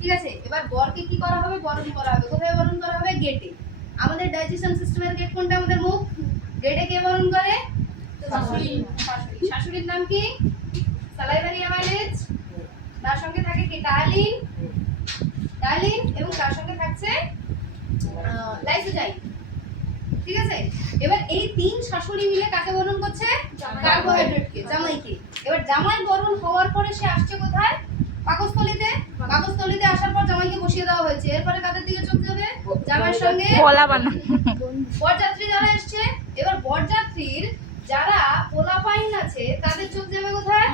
ঠিক আছে, এবার বরকে কি করা হবে? বরণ করা হবে। কোথায় বরণ করা হবে? গেটে। আমাদের ডাইজেশন সিস্টেমের গেট কোনটা? আমাদের মুখ। গেটে কে বরণ করে? শাশুড়ি। শাশুড়ির নাম কি? সালাইভারি অ্যামাইলেজ। তার সঙ্গে থাকে কি? ডায়ালিন। ডায়ালিন এবং তার সঙ্গে থাকছে লাইসোজাইম। ঠিক আছে, এবার এই তিন শাশুড়ি মিলে কাকে বরণ করছে? কার্বোহাইড্রেটকে, জামাইকে। এবার জামাই বরণ হওয়ার পরে সে আসছে কোথায়? পাকস্থলীতে। পাকস্থলীতে আসার পর জামাইকে বসিয়ে দেওয়া হয়েছে। এরপরে কাদের দিকে চোখ যাবে? জামাইয়ের সঙ্গে বরযাত্রী যারা এসছে। এবার বরযাত্রীর যারা পোলাপাইন আছে তাদের চোখ যাবে কোথায়?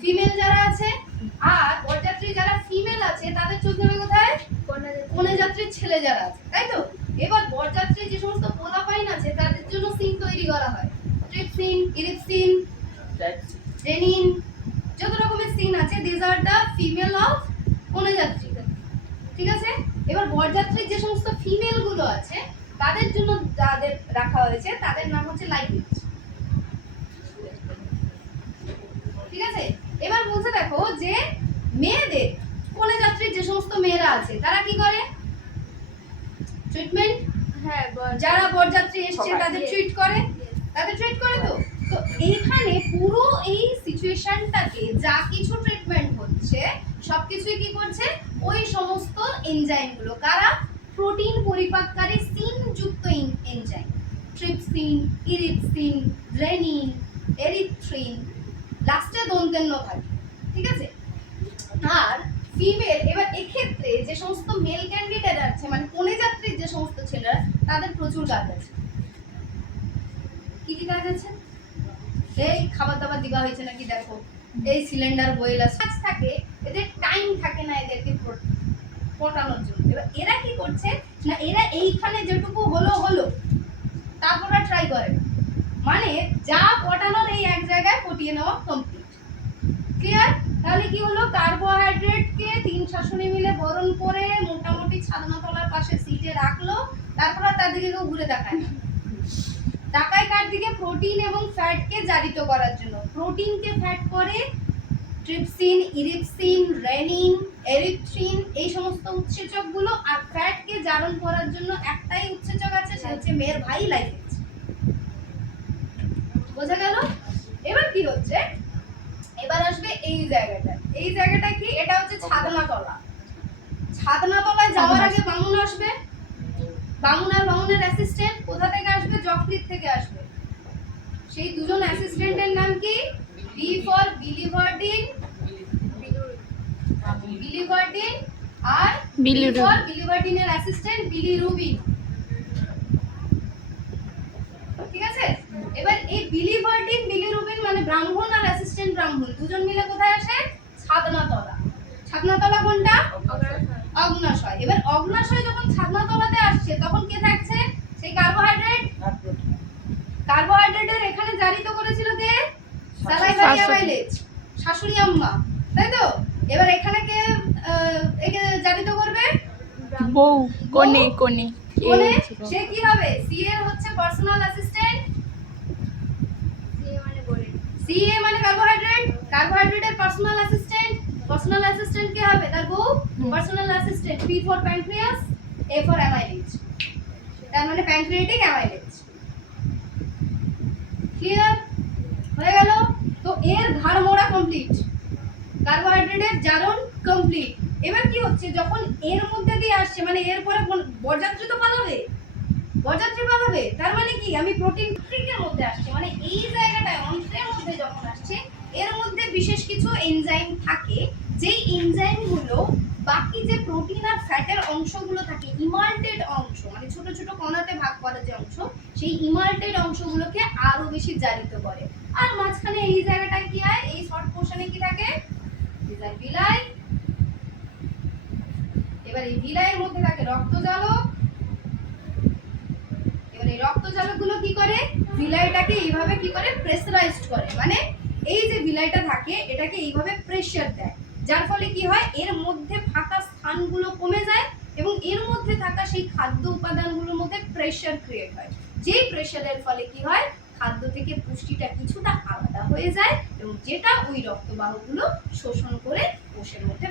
ফিমেল যারা আছে। আর বরযাত্রী যারা ফিমেল আছে তাদের চোখ যাবে কোথায়? কন্যাযাত্রীর ছেলে যারা আছে, তাই তো? এবার বরযাত্রী যে সমস্ত পোলাপাইন আছে তাদের জন্য সিন তৈরি করা হয়। ট্রিপসিন, ইরিপসিন, রেনিন, যত রকমের সিন আছে, this are the female of কন্যাযাত্রী। ঠিক আছে, এবার বরযাত্রীর যে সমস্ত ফিমেল গুলো আছে তাদের জন্য যাদের রাখা হয়েছে তাদের নাম হচ্ছে লাইকেজ। ঠিক আছে, এবার বলতে দেখো যে মেয়েদের কন্যাযাত্রীর যে সমস্ত মেয়েরা আছে তারা কি করে? ট্রিটমেন্ট। হ্যাঁ, যারা বরযাত্রী এসেছে তাদের ট্রিট করে। তাদের ট্রিট করে তো। তো এইখানে পুরো এই সিচুয়েশনটাকে যা কিছু ট্রিটমেন্ট হচ্ছে সবকিছুই কি করছে? ওই সমস্ত এনজাইমগুলো। কারা? প্রোটিন পরিপাককারী সিন যুক্ত এনজাইম। ট্রিপসিন, ইরিপসিন, রেনিন, এরিথ্রিন, লাস্টে দন্তেন্য থাকে। ঠিক আছে, আর ফিমেল, এবার এক্ষেত্রে যে সমস্ত মেল ক্যান্ডিডেট আছে মানে কন্যাযাত্রীর যে সমস্ত ছেলেরা তাদের প্রচুর কাজ আছে। কি কি কাজ আছে? এই খাবার দাবার দিবা হয়েছে নাকি দেখো, এই সিলিন্ডার বইলা কাজ থাকে, এদের টাইম থাকে না এদেরকে পটানোর জন্য। এবার এরা কি করছে না, এরা এইখানে যেটুকু হলো তারপরে ট্রাই করে, মানে যা পটানোর এই এক জায়গায় পটিয়ে নেওয়া কমপ্লিট। ক্লিয়ার? তাহলে কি হলো? কার্বোহাইড্রেটকে তিন শাশুড়ি মিলে বরণ করে মোটামুটি ছাদনাতলার পাশে সিটে রাখলো, তারপর তার দিকে কেউ ঘুরে তাকায় না। তাকায় কার দিকে? প্রোটিন এবং ফ্যাটকে জারিত করার জন্য। প্রোটিনকে ফ্যাট করে ট্রিপসিন, ইরিপসিন, রেনিন, এরিথ্রিন, এই সমস্ত উৎসেচকগুলো। আর ফ্যাটকে জারণ করার জন্য একটাই উৎসেচক আছে, সেটা হচ্ছে মেয়ের ভাই লাইকেজ। বোঝা গেল? এবার কি হচ্ছে? এবার আসবে এই জায়গাটা। এই জায়গাটা কি? এটা হচ্ছে ছাদনাতলা। ছাদনাতলায় যাওয়ার আগে বামুন আসবে। বামুন আর বামুনের অ্যাসিস্ট্যান্ট কোথা থেকে আসবে? যকৃৎ থেকে আসবে। সেই দুজন অ্যাসিস্ট্যান্টের নাম কি? বি ফর বিলিভারডিন, বিলিভারডিন, আর বি ফর বিলিভারডিনের অ্যাসিস্ট্যান্ট বিলিরুবিন। ঠিক আছে, এবার এই বিলিভারডিন, বিলিরুবিন মানে ব্রাহ্মণ আর অ্যাসিস্ট্যান্ট ব্রাহ্মণ দুজন মিলে কোথায় আসে? ছাদনাতলা। ছাদনাতলা কোনটা? অগ্নাশয়। এবার অগ্নাশয় যখন ছাদনাতলাতে আসছে তখন কে থাকছে? সেই কার্বোহাইড্রেট। কার্বোহাইড্রেটের এখানে জারিত করেছিল কে? সালাইভারি অ্যামাইলেজ, শাশুড়ি আম্মা, তাই তো? এবার এখানে কে একে জারিত করবে? বউ, কোনে কোনে। কোনে সে কি হবে? সি এর হচ্ছে পার্সোনাল অ্যাসিস্ট্যান্ট। সিএ মানে কার্বোহাইড্রেট, কার্বোহাইড্রেটের পার্সোনাল অ্যাসিস্ট্যান্ট। পার্সোনাল অ্যাসিস্ট্যান্ট কে হবে? তার বউ। Personal assistant. P for pancreas, A for amylase, তার মানে প্যানক্রিয়াটিক অ্যামাইলেজ। ক্লিয়ার হয়ে গেল? তো এর ঘাড় মোড়া কমপ্লিট, কার্বোহাইড্রেটের জারণ কমপ্লিট। এবার কি হচ্ছে? যখন এর মধ্যে দিয়ে আসছে মানে এরপরে বরযাত্রী তো পালাবে, বরযাত্রী পালাবে, তার মানে কি? আমি প্রোটিন ট্রিকের মধ্যে আসছে, মানে এই জায়গাটায় অন্ত্রের মধ্যে যখন আসছে এর মধ্যে বিশেষ কিছু এনজাইম থাকে, যেই এনজাইমগুলো বাকি যে প্রোটিন আর ফ্যাটের অংশগুলো থাকে, ইমাল্টেড অংশ মানে ছোট ছোট কণাতে ভাগ করা যে অংশ, সেই ইমাল্টেড অংশগুলোকে আরো বেশি জারিত করে। আর মাঝখানে এই জায়গাটায় কি হয়? এই শর্ট পোর্শনে কি থাকে? বিলাই। এবার এই বিলাইয়ের মধ্যে থাকে রক্তজালক। এবার এই রক্তজালকগুলো কি করে? বিলাইটাকে এইভাবে কি করে? প্রেসারাইজড করে, মানে এই যে বিলাইটা থাকে এটাকে এইভাবে প্রেসার দেয়, যার ফলে কি হয়? এর মধ্যে ফাঁকা স্থানগুলো কমে যায় এবং এর মধ্যে থাকা সেই খাদ্য উপাদানগুলোর মধ্যে প্রেসার ক্রিয়েট হয়। যেই প্রেসারের ফলে কি হয়? খাদ্য থেকে পুষ্টিটা কিছুটা আলাদা হয়ে যায় এবং যেটা ওই রক্তবাহগুলো শোষণ করে কোষের মধ্যে